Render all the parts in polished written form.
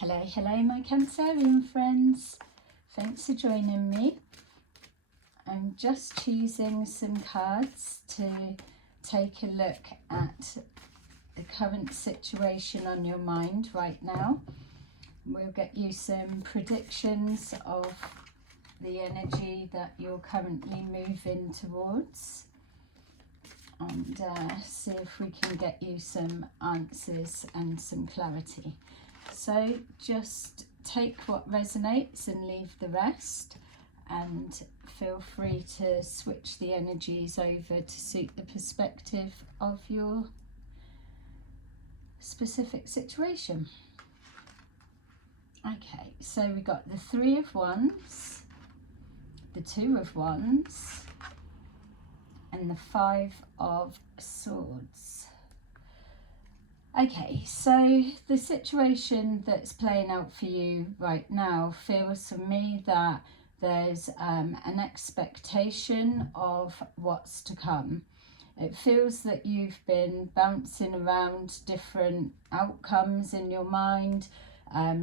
Hello my Cancerian friends. Thanks for joining me. I'm just choosing some cards to take a look at the current situation on your mind right now. We'll get you some predictions of the energy that you're currently moving towards and see if we can get you some answers and some clarity. So just take what resonates and leave the rest, and feel free to switch the energies over to suit the perspective of your specific situation. Okay, so we got the Three of Wands, the Two of Wands, and the Five of Swords. Okay, so the situation that's playing out for you right now feels for me that there's an expectation of what's to come. It feels that you've been bouncing around different outcomes in your mind,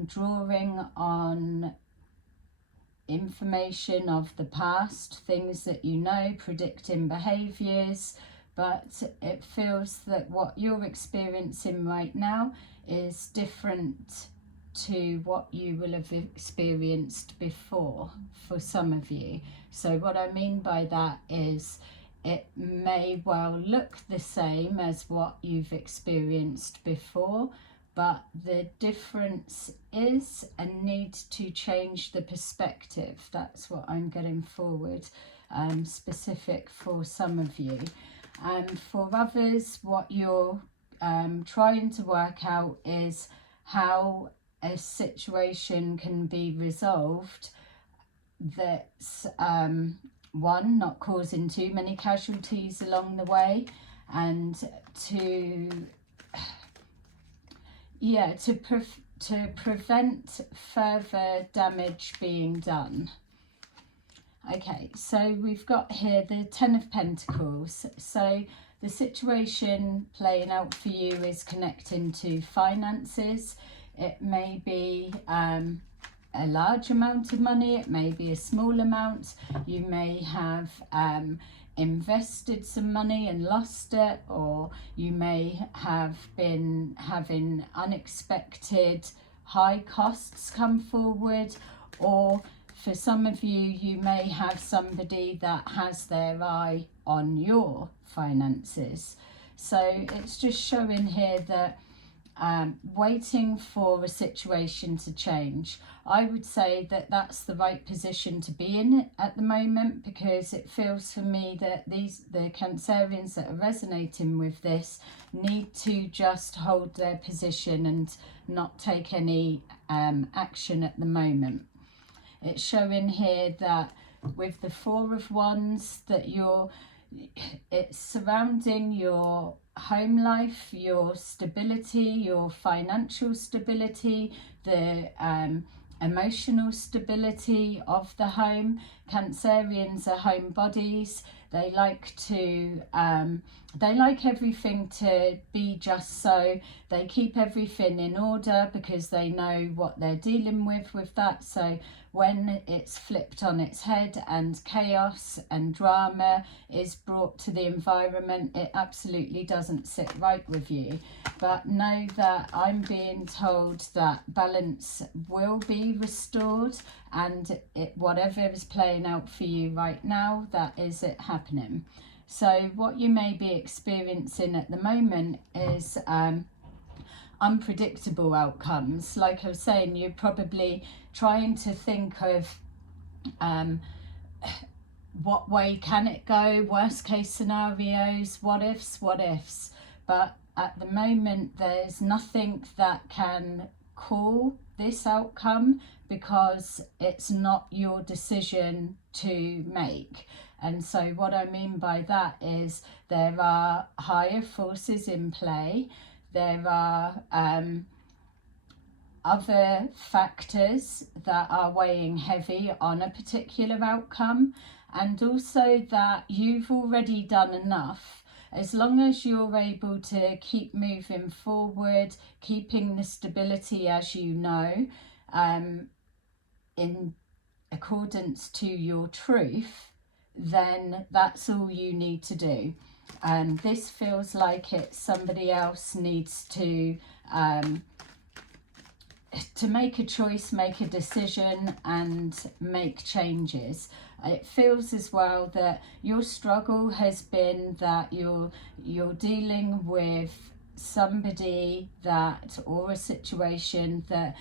drawing on information of the past, things that you know, predicting behaviours, but it feels that what you're experiencing right now is different to what you will have experienced before for some of you. So what I mean by that is it may well look the same as what you've experienced before, but the difference is a need to change the perspective. That's what I'm getting forward, specific for some of you. For others, what you're trying to work out is how a situation can be resolved that's one, not causing too many casualties along the way, and to prevent further damage being done. Okay, so we've got here the Ten of Pentacles. So the situation playing out for you is connecting to finances. It may be a large amount of money, it may be a small amount. You may have invested some money and lost it, or you may have been having unexpected high costs come forward, or for some of you, you may have somebody that has their eye on your finances. So it's just showing here that waiting for a situation to change. I would say that that's the right position to be in at the moment, because it feels for me that the Cancerians that are resonating with this need to just hold their position and not take any action at the moment. It's showing here that with the Four of Wands that it's surrounding your home life, your stability, your financial stability, the emotional stability of the home. Cancerians are homebodies. They like everything to be just so. They keep everything in order because they know what they're dealing with that. So when it's flipped on its head and chaos and drama is brought to the environment, it absolutely doesn't sit right with you. But know that I'm being told that balance will be restored, and whatever is playing out for you right now, that is it happening. So what you may be experiencing at the moment is unpredictable outcomes. Like I was saying, you're probably trying to think of what way can it go, worst case scenarios, what ifs. But at the moment, there's nothing that can call this outcome, because it's not your decision to make. And so what I mean by that is there are higher forces in play. There are other factors that are weighing heavy on a particular outcome, and also that you've already done enough as long as you're able to keep moving forward, keeping the stability as you know, in accordance to your truth, then that's all you need to do. This feels like it's somebody else needs to make a choice, make a decision and make changes. It feels as well that your struggle has been that you're dealing with somebody that, or a situation that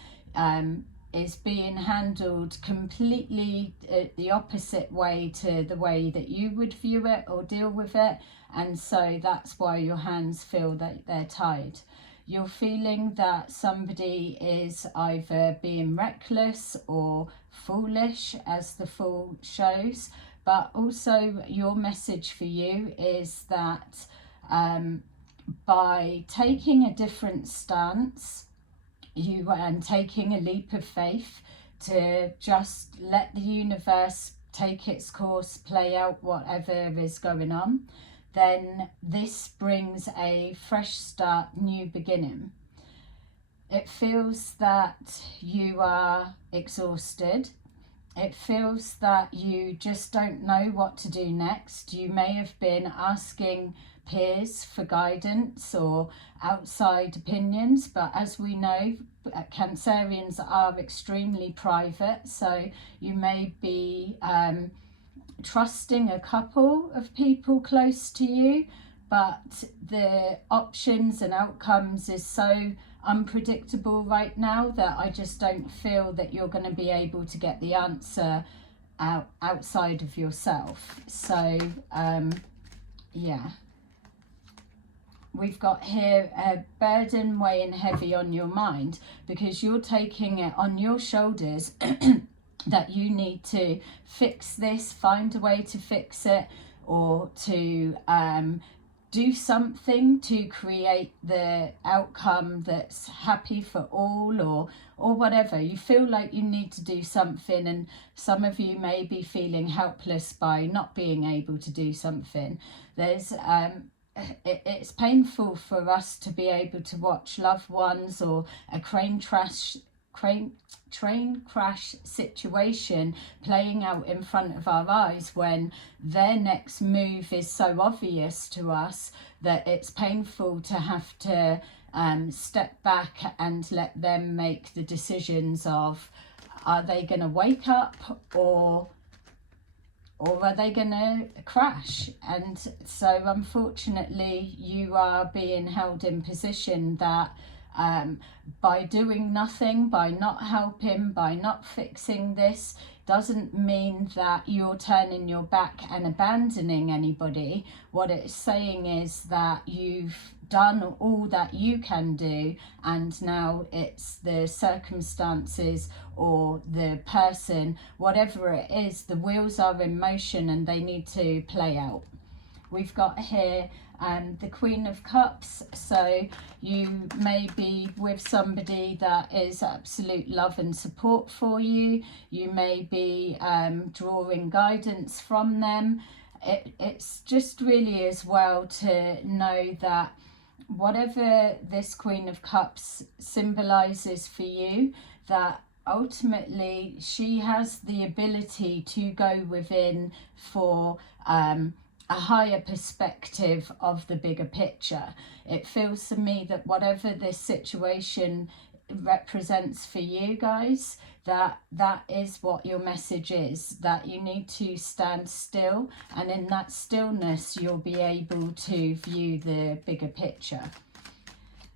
is being handled completely the opposite way to the way that you would view it or deal with it, and so that's why your hands feel that they're tied. You're feeling that somebody is either being reckless or foolish, as the Fool shows, but also your message for you is that by taking a different stance, and taking a leap of faith to just let the universe take its course, play out whatever is going on, then this brings a fresh start, new beginning. It feels that you are exhausted. It feels that you just don't know what to do next. You may have been asking peers for guidance or outside opinions, but as we know, Cancerians are extremely private, so you may be trusting a couple of people close to you, but the options and outcomes is so unpredictable right now that I just don't feel that you're going to be able to get the answer outside of yourself. So yeah, we've got here a burden weighing heavy on your mind because you're taking it on your shoulders that you need to fix this, find a way to fix it, or to do something to create the outcome that's happy for all, or whatever. You feel like you need to do something, and some of you may be feeling helpless by not being able to do something. There's it's painful for us to be able to watch loved ones or a train crash situation playing out in front of our eyes when their next move is so obvious to us that it's painful to have to step back and let them make the decisions of, are they going to wake up or are they going to crash? And so unfortunately you are being held in position that by doing nothing, by not helping, by not fixing this, doesn't mean that you're turning your back and abandoning anybody. What it's saying is that you've done all that you can do, and now it's the circumstances or the person, whatever it is, the wheels are in motion and they need to play out. We've got here the Queen of Cups, so you may be with somebody that is absolute love and support for you. You may be drawing guidance from them. It's just really as well to know that whatever this Queen of Cups symbolizes for you, that ultimately she has the ability to go within for a higher perspective of the bigger picture. It feels to me that whatever this situation represents for you guys, that is what your message is, that you need to stand still, and in that stillness you'll be able to view the bigger picture.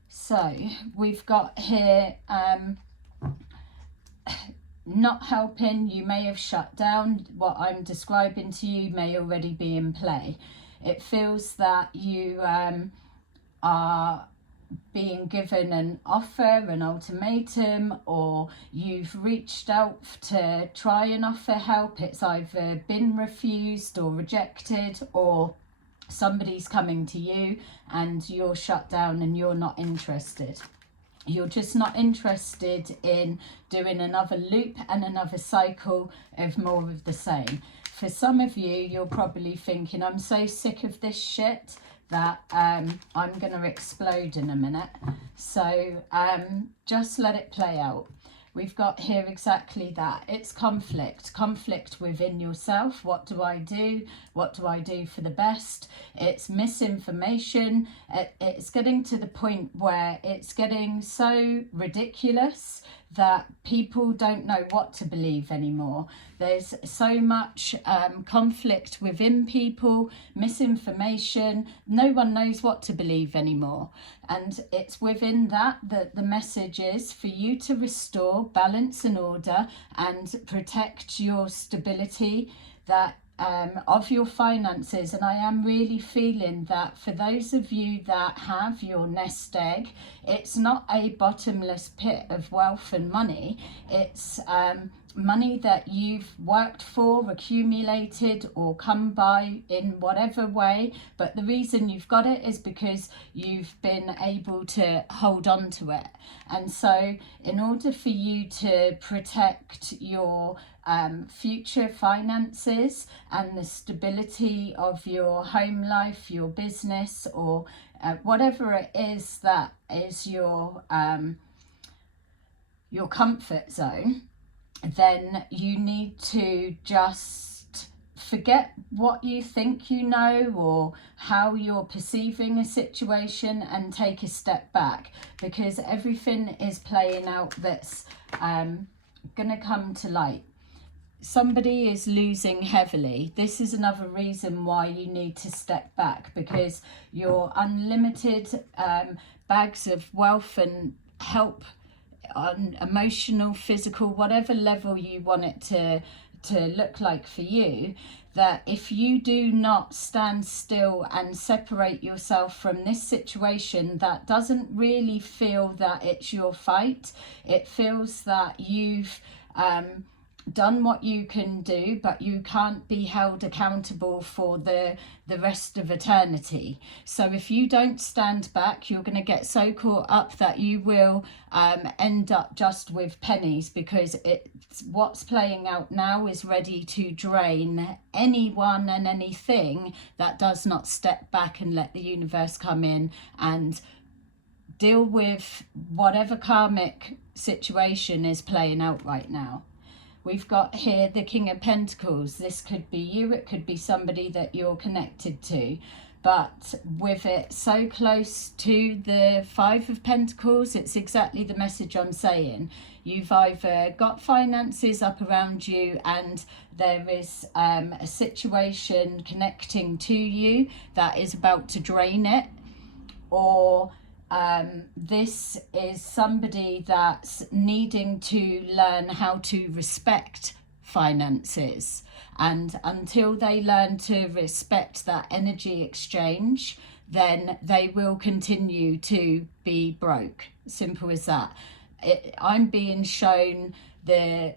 So we've got here not helping. You may have shut down. What I'm describing to you may already be in play. It feels that you are being given an offer, an ultimatum, or you've reached out to try and offer help. It's either been refused or rejected, or somebody's coming to you and you're shut down and you're not interested. You're just not interested in doing another loop and another cycle of more of the same. For some of you, you're probably thinking, I'm so sick of this shit that I'm going to explode in a minute. So just let it play out. We've got here exactly that. It's conflict within yourself. What do I do? What do I do for the best? It's misinformation. It's getting to the point where it's getting so ridiculous that people don't know what to believe anymore. There's so much conflict within people, misinformation. No one knows what to believe anymore. And it's within that the message is for you to restore balance and order and protect your stability, that of your finances. And I am really feeling that for those of you that have your nest egg, it's not a bottomless pit of wealth and money. It's money that you've worked for, accumulated, or come by in whatever way, but the reason you've got it is because you've been able to hold on to it. And so in order for you to protect your future finances and the stability of your home life, your business, or whatever it is that is your comfort zone, then you need to just forget what you think you know or how you're perceiving a situation and take a step back, because everything is playing out that's going to come to light. Somebody is losing heavily. This is another reason why you need to step back, because your unlimited bags of wealth and help on emotional, physical, whatever level you want it to look like for you, that if you do not stand still and separate yourself from this situation that doesn't really feel that it's your fight, it feels that you've done what you can do, but you can't be held accountable for the rest of eternity. So if you don't stand back, you're going to get so caught up that you will end up just with pennies, because it's what's playing out now is ready to drain anyone and anything that does not step back and let the universe come in and deal with whatever karmic situation is playing out right now. We've got here the King of Pentacles. This could be you, it could be somebody that you're connected to. But with it so close to the Five of Pentacles, it's exactly the message I'm saying. You've either got finances up around you and there is a situation connecting to you that is about to drain it, or this is somebody that's needing to learn how to respect finances, and until they learn to respect that energy exchange, then they will continue to be broke. Simple as that. I'm being shown the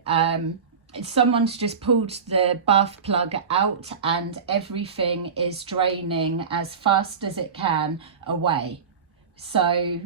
someone's just pulled the bath plug out and everything is draining as fast as it can away. So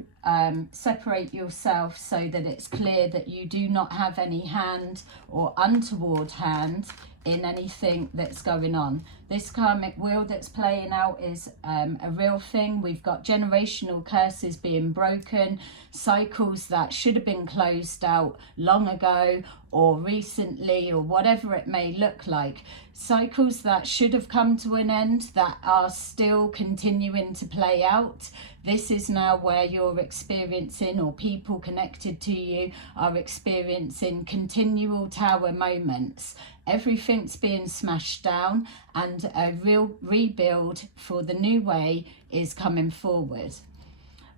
separate yourself so that it's clear that you do not have any hand or untoward hand in anything that's going on. This karmic wheel that's playing out is a real thing. We've got generational curses being broken, cycles that should have been closed out long ago or recently, or whatever it may look like. Cycles that should have come to an end that are still continuing to play out. This is now where you're experiencing, or people connected to you are experiencing, continual tower moments. Everything's being smashed down and a real rebuild for the new way is coming forward.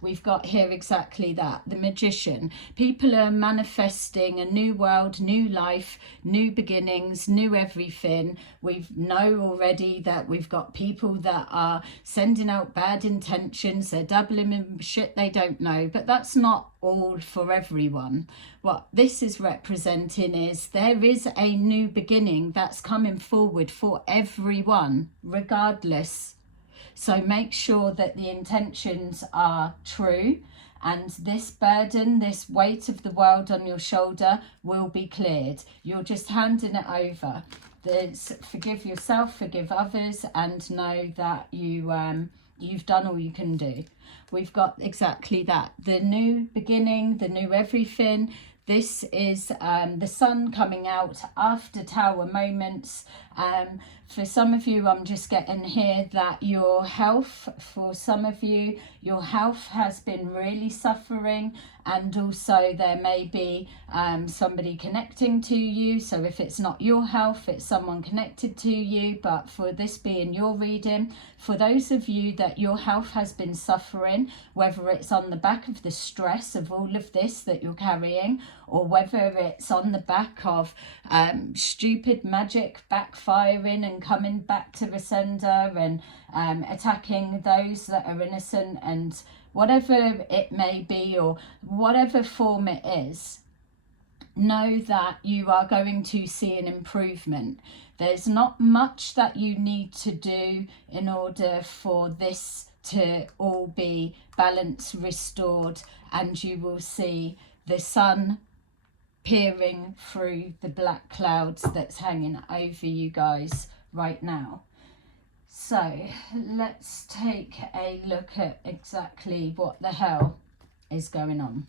We've got here exactly that, the Magician. People are manifesting a new world, new life, new beginnings, new everything. We know already that we've got people that are sending out bad intentions. They're dabbling in shit they don't know, but that's not all for everyone. What this is representing is there is a new beginning that's coming forward for everyone, regardless. So make sure that the intentions are true, and this burden, this weight of the world on your shoulder will be cleared. You're just handing it over. There's forgive yourself, forgive others, and know that you You've done all you can do. We've got exactly that. The new beginning, the new everything. This is the sun coming out after Tower moments. For some of you, I'm just getting here that your health, for some of you, your health has been really suffering, and also there may be somebody connecting to you. So if it's not your health, it's someone connected to you. But for this being your reading, for those of you that your health has been suffering, whether it's on the back of the stress of all of this that you're carrying, or whether it's on the back of stupid magic backfiring and coming back to the sender and attacking those that are innocent, and whatever it may be, or whatever form it is, know that you are going to see an improvement. There's not much that you need to do in order for this to all be balanced, restored, and you will see the sun peering through the black clouds that's hanging over you guys right now. So let's take a look at exactly what the hell is going on.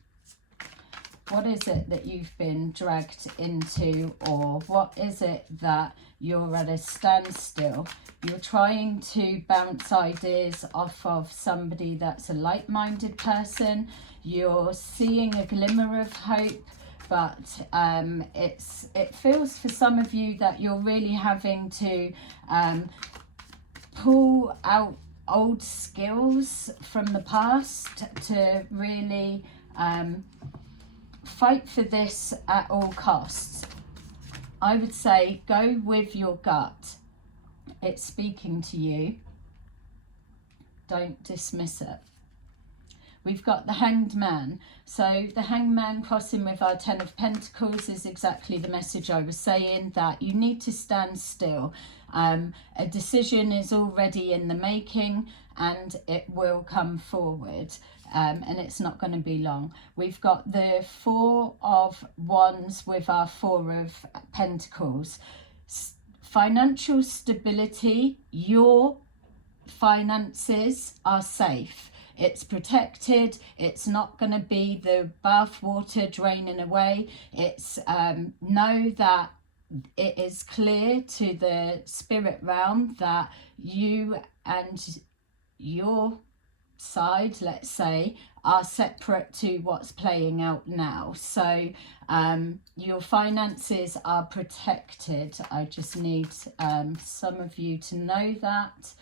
What is it that you've been dragged into, or what is it that you're at a standstill? You're trying to bounce ideas off of somebody that's a like-minded person. You're seeing a glimmer of hope, but it feels for some of you that you're really having to pull out old skills from the past to really fight for this at all costs. I would say go with your gut. It's speaking to you. Don't dismiss it. We've got the Hanged Man. So the Hanged Man crossing with our Ten of Pentacles is exactly the message I was saying, that you need to stand still. A decision is already in the making, and it will come forward, and it's not going to be long. We've got the Four of Wands with our Four of Pentacles. Financial stability. Your finances are safe. It's protected. It's not going to be the bath water draining away. It's know that it is clear to the spirit realm that you and your side, let's say, are separate to what's playing out now. So your finances are protected. I just need some of you to know that.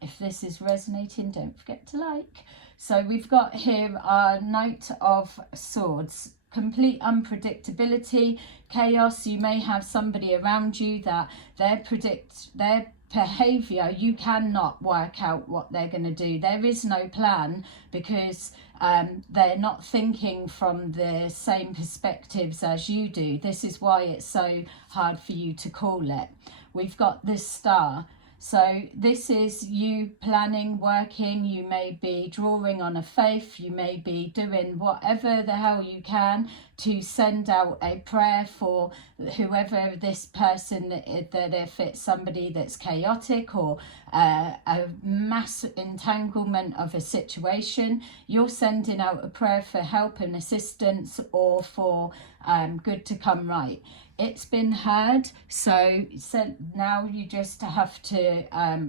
If this is resonating, don't forget to like. So we've got here our Knight of Swords. Complete unpredictability, chaos. You may have somebody around you that their behavior, you cannot work out what they're going to do. There is no plan, because they're not thinking from the same perspectives as you do. This is why it's so hard for you to call it. We've got this Star. So this is you planning, working. You may be drawing on a faith. You may be doing whatever the hell you can to send out a prayer for whoever this person, that if it's somebody that's chaotic or a mass entanglement of a situation, you're sending out a prayer for help and assistance, or for good to come right. It's been heard, so now you just have to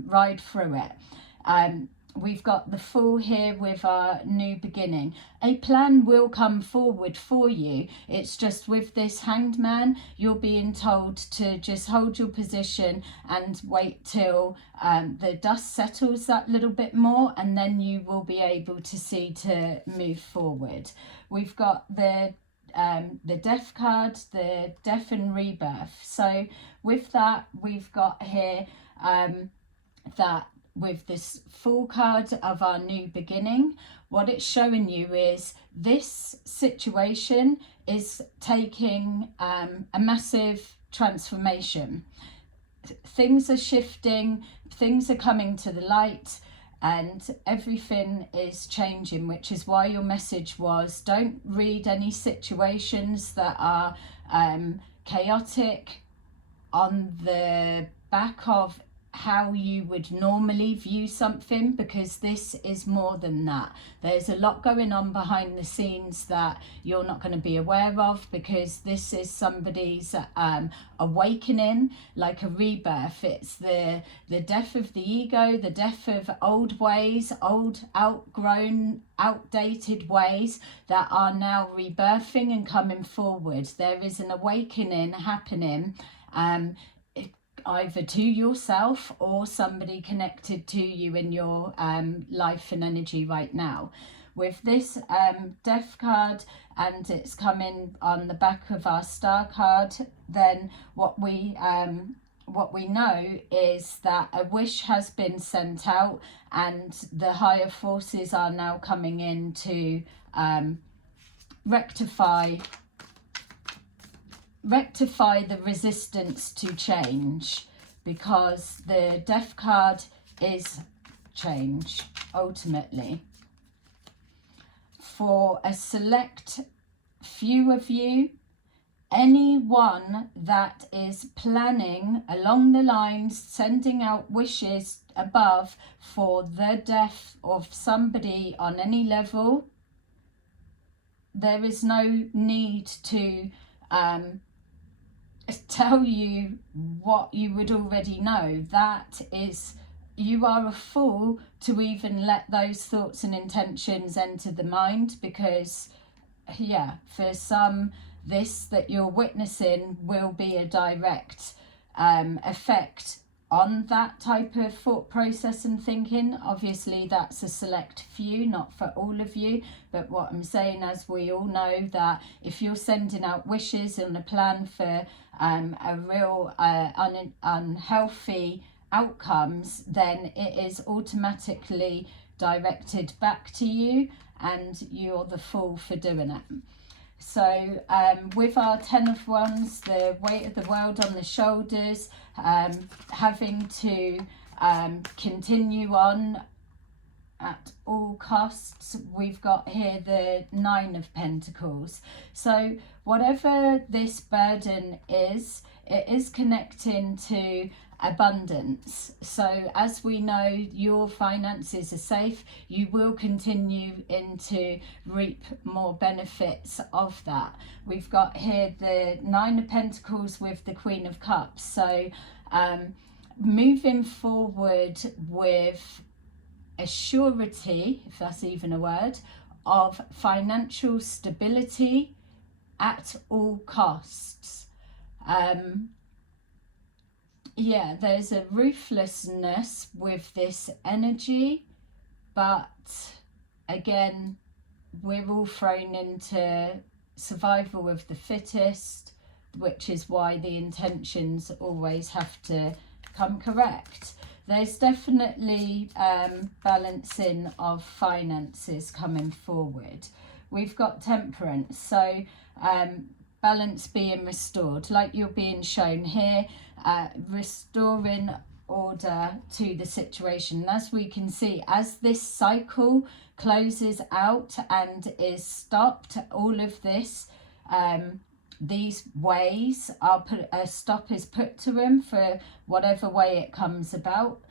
ride through it. We've got the Fool here with our new beginning. A plan will come forward for you. It's just with this Hanged Man, you're being told to just hold your position and wait till the dust settles that little bit more, and then you will be able to see to move forward. We've got the Death card, the Death and Rebirth. So with that, we've got here that with this Fool card of our new beginning, what it's showing you is this situation is taking a massive transformation. Things are shifting, things are coming to the light, and everything is changing, which is why your message was, don't read any situations that are chaotic on the back of how you would normally view something, because this is more than that. There's a lot going on behind the scenes that you're not going to be aware of, because this is somebody's awakening, like a rebirth. It's the death of the ego, the death of old ways, old outgrown, outdated ways that are now rebirthing and coming forward. There is an awakening happening, either to yourself or somebody connected to you in your life and energy right now. With this death card, and it's coming on the back of our star card, then what we know is that a wish has been sent out, and the higher forces are now coming in to rectify the resistance to change, because the death card is change ultimately. For a select few of you, anyone that is planning along the lines, sending out wishes above for the death of somebody on any level, there is no need to tell you what you would already know. That is, you are a fool to even let those thoughts and intentions enter the mind, because for some, this that you're witnessing will be a direct effect on that type of thought process and thinking. Obviously that's a select few, not for all of you, but what I'm saying, as we all know, that if you're sending out wishes and a plan for a real unhealthy outcomes, then it is automatically directed back to you, and you're the fool for doing it. So with our 10 of Wands, the weight of the world on the shoulders, having to continue on at all costs, we've got here the 9 of Pentacles. So whatever this burden is, it is connecting to abundance. So as we know, your finances are safe. You will continue to reap more benefits of that. We've got here the 9 of Pentacles with the Queen of Cups. So moving forward with a surety, if that's even a word, of financial stability at all costs. There's a ruthlessness with this energy, but again, we're all thrown into survival of the fittest, which is why the intentions always have to come correct. There's definitely balancing of finances coming forward. We've got Temperance, so balance being restored, like you're being shown here, restoring order to the situation. And as we can see, as this cycle closes out and is stopped, all of this, these ways are put, a stop is put to them for whatever way it comes about.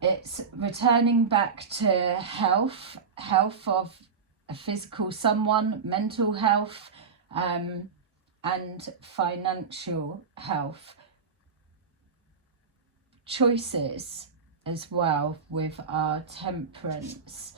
It's returning back to health of a physical someone, mental health, and financial health. Choices as well with our Temperance.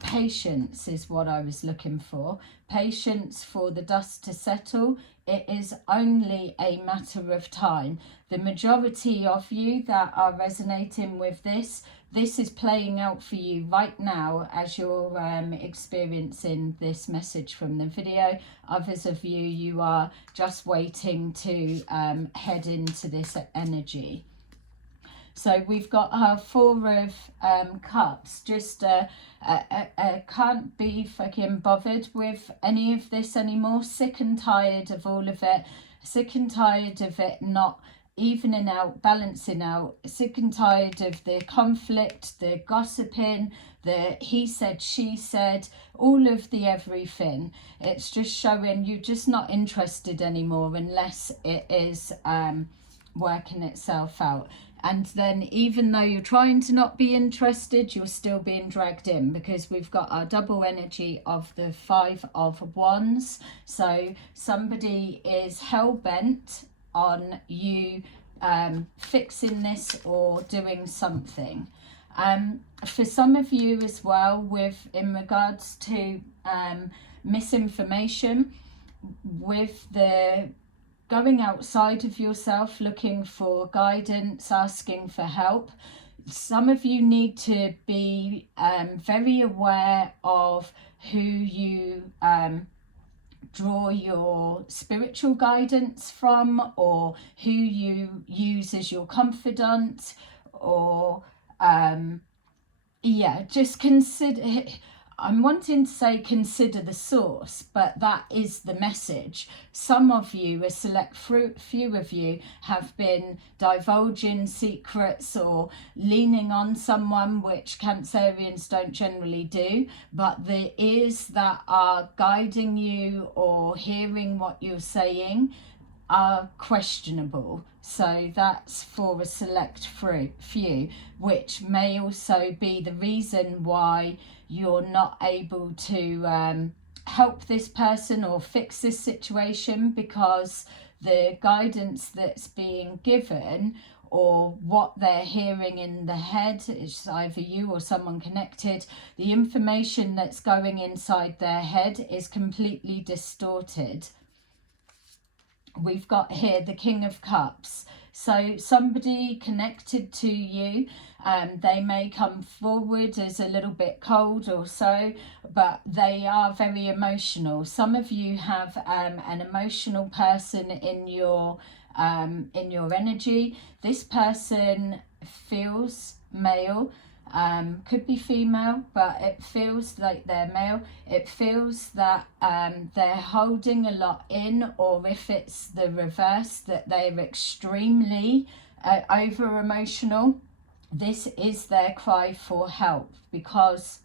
Patience is what I was looking for. Patience for the dust to settle. It is only a matter of time. The majority of you that are resonating with this is playing out for you right now as you're experiencing this message from the video. Others of you, you are just waiting to head into this energy. So we've got our 4 of Cups. Just can't be fucking bothered with any of this anymore. Sick and tired of all of it. Sick and tired of it not evening out, balancing out. Sick and tired of the conflict, the gossiping, the he said, she said, all of the everything. It's just showing you're just not interested anymore unless it is working itself out. And then even though you're trying to not be interested, you're still being dragged in, because we've got our double energy of the 5 of Wands. So somebody is hell-bent on you fixing this or doing something. For some of you as well, with in regards to misinformation, with the going outside of yourself, looking for guidance, asking for help. Some of you need to be very aware of who you draw your spiritual guidance from, or who you use as your confidant, or just consider. I'm wanting to say consider the source, but that is the message. Some of you, a select few of you, have been divulging secrets or leaning on someone, which Cancerians don't generally do, but the ears that are guiding you or hearing what you're saying are questionable. So that's for a select few, which may also be the reason why you're not able to help this person or fix this situation, because the guidance that's being given or what they're hearing in the head, it's either you or someone connected, the information that's going inside their head is completely distorted. We've got here the King of Cups. So somebody connected to you, they may come forward as a little bit cold or so, but they are very emotional. Some of you have an emotional person in your energy. This person feels male. Could be female, but it feels like they're male. It feels that they're holding a lot in, or if it's the reverse, that they're extremely over emotional. This is their cry for help, because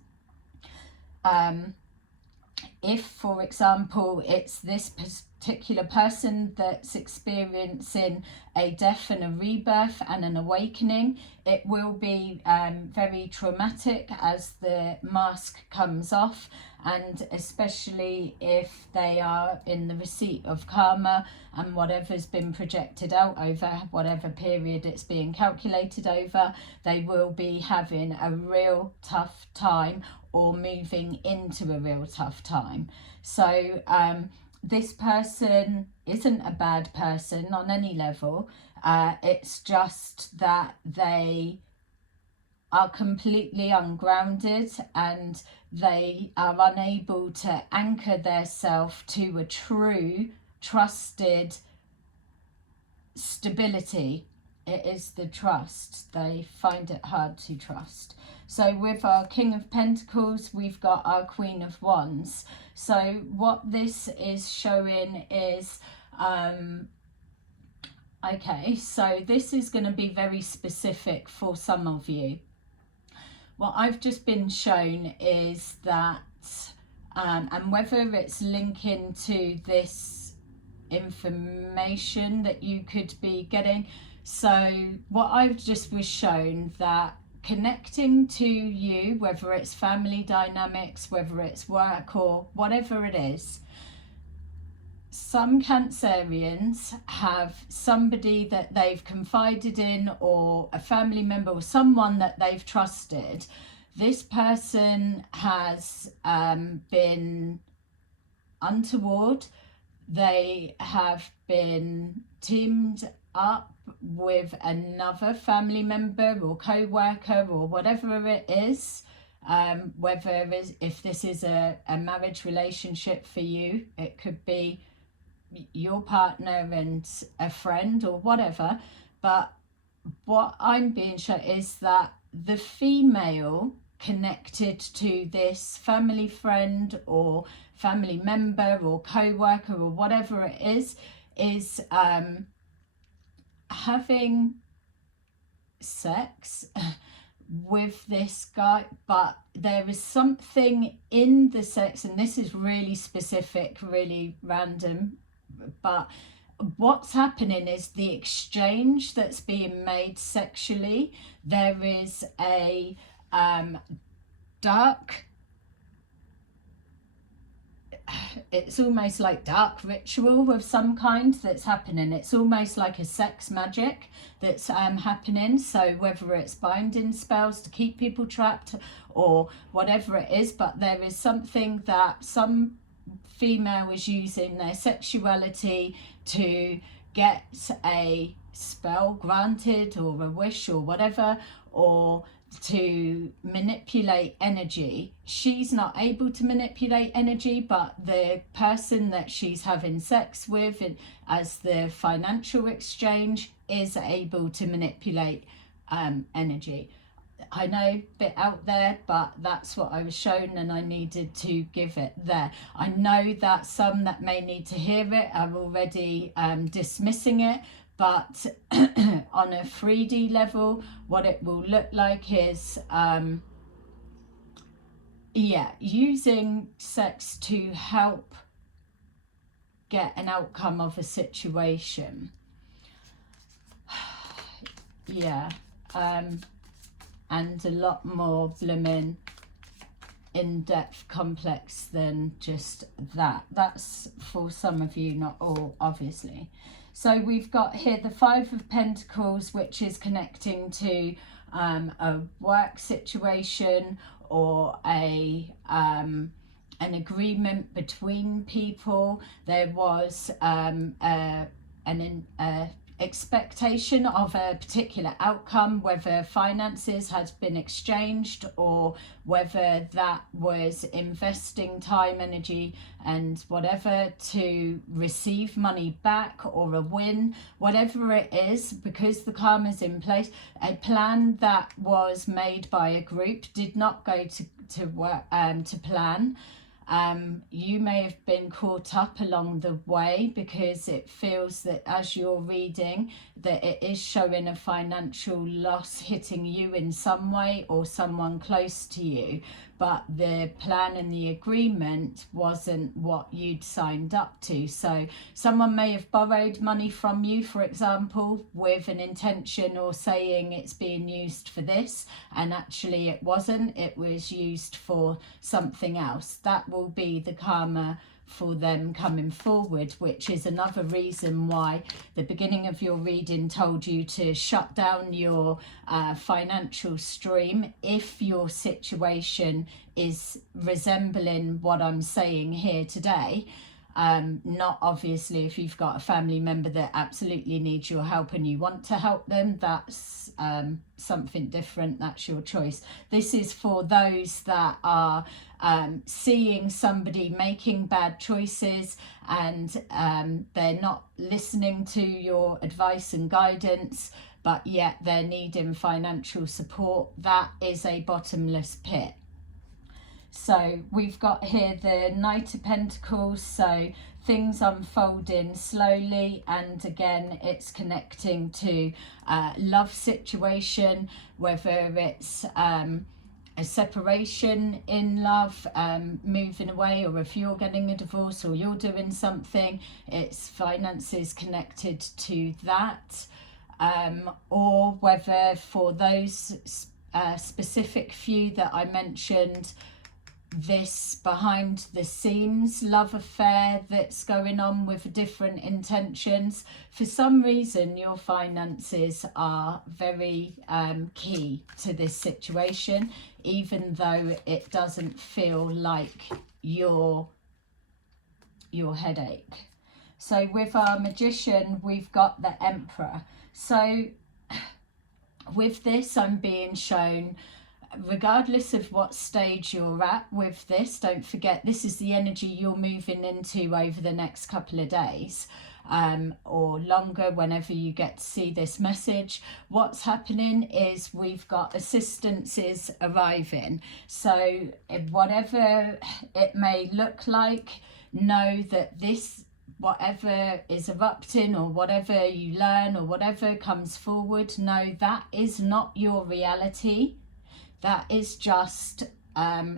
if, for example, it's this particular person that's experiencing a death and a rebirth and an awakening, it will be very traumatic as the mask comes off, and especially if they are in the receipt of karma and whatever's been projected out over whatever period it's being calculated over, they will be having a real tough time or moving into a real tough time. So this person isn't a bad person on any level. It's just that they are completely ungrounded, and they are unable to anchor themselves to a true, trusted stability. It is the trust. They find it hard to trust. So with our King of Pentacles, we've got our Queen of Wands. So what this is showing is, okay, so this is going to be very specific for some of you. What I've just been shown is that, and whether it's linking to this information that you could be getting. So what I've just was shown that connecting to you, whether it's family dynamics, whether it's work or whatever it is, some Cancerians have somebody that they've confided in, or a family member, or someone that they've trusted. This person has been untoward. They have been teamed up with another family member or co-worker or whatever it is, whether if this is a marriage relationship for you, it could be your partner and a friend or whatever. But what I'm being shown is that the female connected to this family friend or family member or co-worker or whatever it is having sex with this guy, but there is something in the sex, and this is really specific, really random, but what's happening is the exchange that's being made sexually. There is a dark, it's almost like dark ritual of some kind that's happening. It's almost like a sex magic that's happening. So whether it's binding spells to keep people trapped or whatever it is, but there is something that some female is using their sexuality to get a spell granted or a wish or whatever, or to manipulate energy. She's not able to manipulate energy, but the person that she's having sex with, as the financial exchange, is able to manipulate energy. I know, a bit out there, but that's what I was shown and I needed to give it there. I know that some that may need to hear it are already dismissing it, but on a 3D level, what it will look like is, using sex to help get an outcome of a situation. And a lot more blooming in-depth complex than just that. That's for some of you, not all, obviously. So we've got here the Five of Pentacles, which is connecting to a work situation or an agreement between people. There was an expectation of a particular outcome, whether finances had been exchanged or whether that was investing time, energy and whatever to receive money back or a win, whatever it is, because the karma's in place. A plan that was made by a group did not go to plan. You may have been caught up along the way because it feels that as you're reading that it is showing a financial loss hitting you in some way or someone close to you, but the plan and the agreement wasn't what you'd signed up to. So someone may have borrowed money from you, for example, with an intention or saying it's being used for this, and actually it wasn't. It was used for something else. That will be the karma for them coming forward, which is another reason why the beginning of your reading told you to shut down your financial stream if your situation is resembling what I'm saying here today. Not obviously if you've got a family member that absolutely needs your help and you want to help them, that's something different. That's your choice. This is for those that are seeing somebody making bad choices and they're not listening to your advice and guidance, but yet they're needing financial support. That is a bottomless pit. So we've got here the Knight of Pentacles, so things unfolding slowly, and again it's connecting to love situation, whether it's a separation in love, moving away, or if you're getting a divorce or you're doing something, it's finances connected to that, or whether for those specific few that I mentioned, this behind the scenes love affair that's going on with different intentions. For some reason your finances are very key to this situation, even though it doesn't feel like your headache. So with our Magician we've got the Emperor. So with this I'm being shown, regardless of what stage you're at with this, don't forget this is the energy you're moving into over the next couple of days, or longer, whenever you get to see this message. What's happening is we've got assistances arriving. So whatever it may look like, know that this, whatever is erupting or whatever you learn or whatever comes forward, know that is not your reality. That is just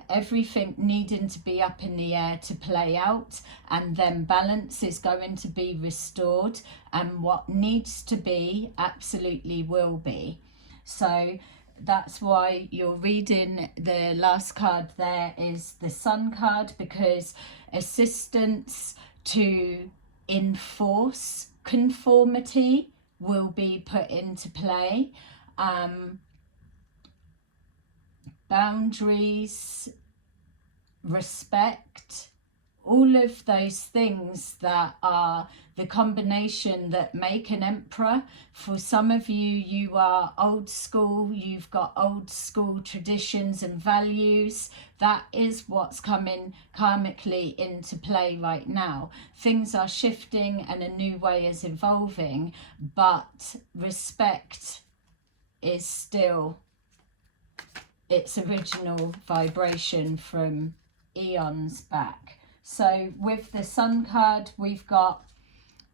everything needing to be up in the air to play out, and then balance is going to be restored, and what needs to be absolutely will be. So that's why you're reading the last card there is the Sun card, because assistance to enforce conformity will be put into play. Boundaries, respect, all of those things that are the combination that make an emperor. For some of you, you are old school, you've got old school traditions and values. That is what's coming karmically into play right now. Things are shifting and a new way is evolving, but respect is still its original vibration from eons back. So with the Sun card, we've got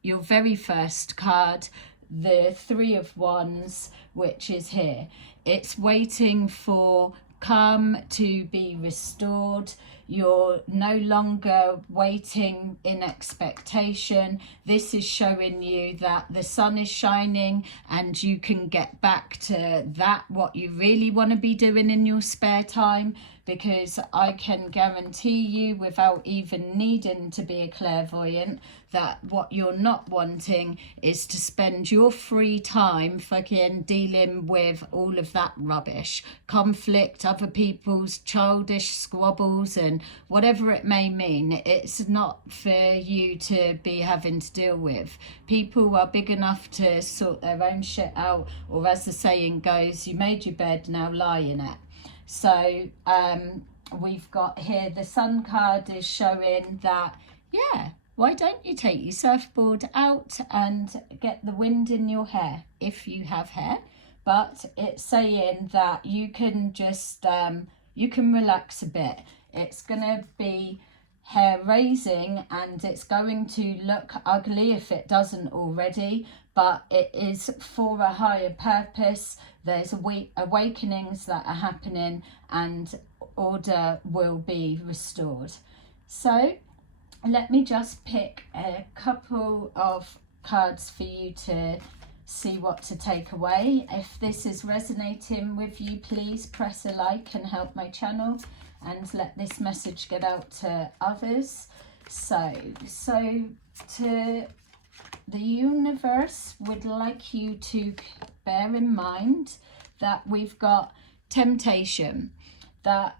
your very first card, the Three of Wands, which is here. It's waiting for calm to be restored. You're no longer waiting in expectation. This is showing you that the sun is shining and you can get back to that, what you really want to be doing in your spare time, because I can guarantee you, without even needing to be a clairvoyant, that what you're not wanting is to spend your free time fucking dealing with all of that rubbish, conflict, other people's childish squabbles and whatever it may mean. It's not for you to be having to deal with. People are big enough to sort their own shit out, or as the saying goes, you made your bed, now lie in it. So we've got here, the Sun card is showing that, yeah, why don't you take your surfboard out and get the wind in your hair, if you have hair. But it's saying that you can just, you can relax a bit. It's going to be hair raising and it's going to look ugly if it doesn't already, but it is for a higher purpose. There's awakenings that are happening and order will be restored. So let me just pick a couple of cards for you to see what to take away. If this is resonating with you, please press a like and help my channel and let this message get out to others. So to the universe would like you to bear in mind that we've got temptation, that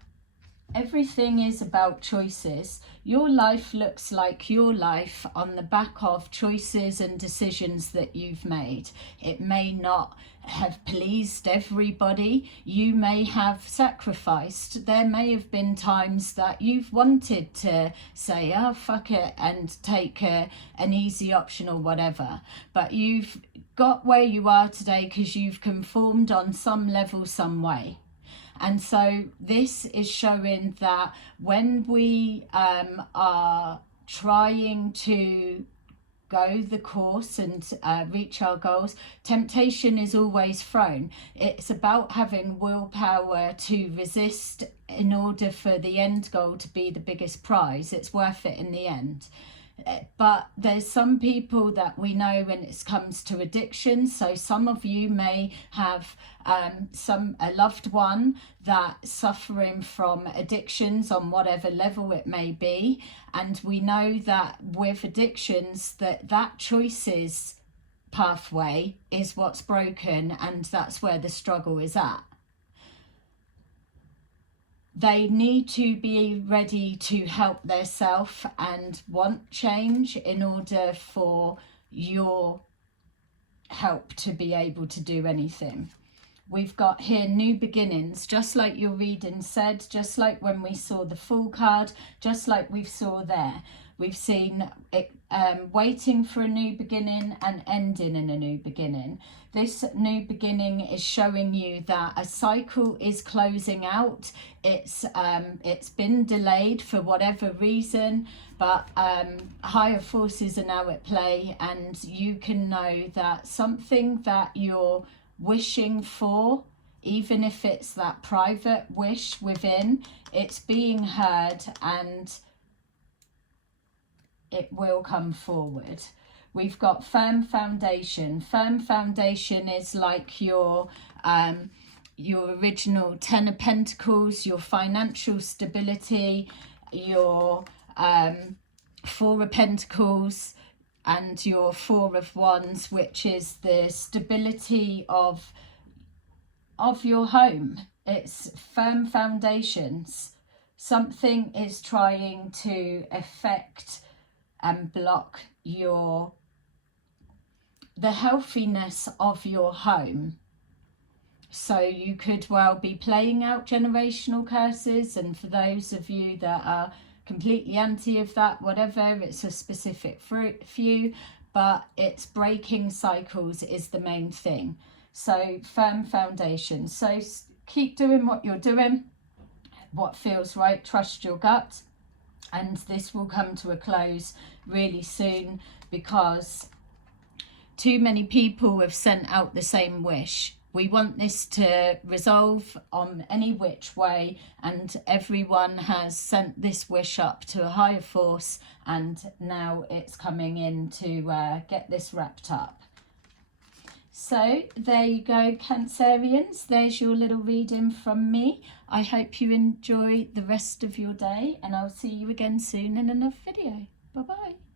everything is about choices. Your life looks like your life on the back of choices and decisions that you've made. It may not have pleased everybody. You may have sacrificed. There may have been times that you've wanted to say, oh, fuck it, and take an easy option or whatever. But you've got where you are today because you've conformed on some level, some way. And so this is showing that when we are trying to go the course and reach our goals, temptation is always thrown. It's about having willpower to resist in order for the end goal to be the biggest prize. It's worth it in the end. But there's some people that we know when it comes to addiction. So some of you may have a loved one that's suffering from addictions on whatever level it may be. And we know that with addictions, that choices pathway is what's broken, and that's where the struggle is at. They need to be ready to help themselves and want change in order for your help to be able to do anything. We've got here new beginnings, just like your reading said, just like when we saw the Fool card, just like we saw there. We've seen it, waiting for a new beginning and ending in a new beginning. This new beginning is showing you that a cycle is closing out. It's been delayed for whatever reason, but higher forces are now at play, and you can know that something that you're wishing for, even if it's that private wish within, it's being heard and it will come forward. We've got firm foundation. Firm foundation is like your original Ten of Pentacles, your financial stability, your Four of Pentacles, and your Four of Wands, which is the stability of your home. It's firm foundations. Something is trying to affect and block the healthiness of your home. So you could well be playing out generational curses, and for those of you that are completely anti of that, whatever, it's a specific few, but it's breaking cycles is the main thing. So firm foundation. So keep doing what you're doing, what feels right, trust your gut, and this will come to a close really soon, because too many people have sent out the same wish. We want this to resolve on any which way, and everyone has sent this wish up to a higher force, and now it's coming in to get this wrapped up. So there you go, Cancerians. There's your little reading from me. I hope you enjoy the rest of your day, and I'll see you again soon in another video. Bye-bye.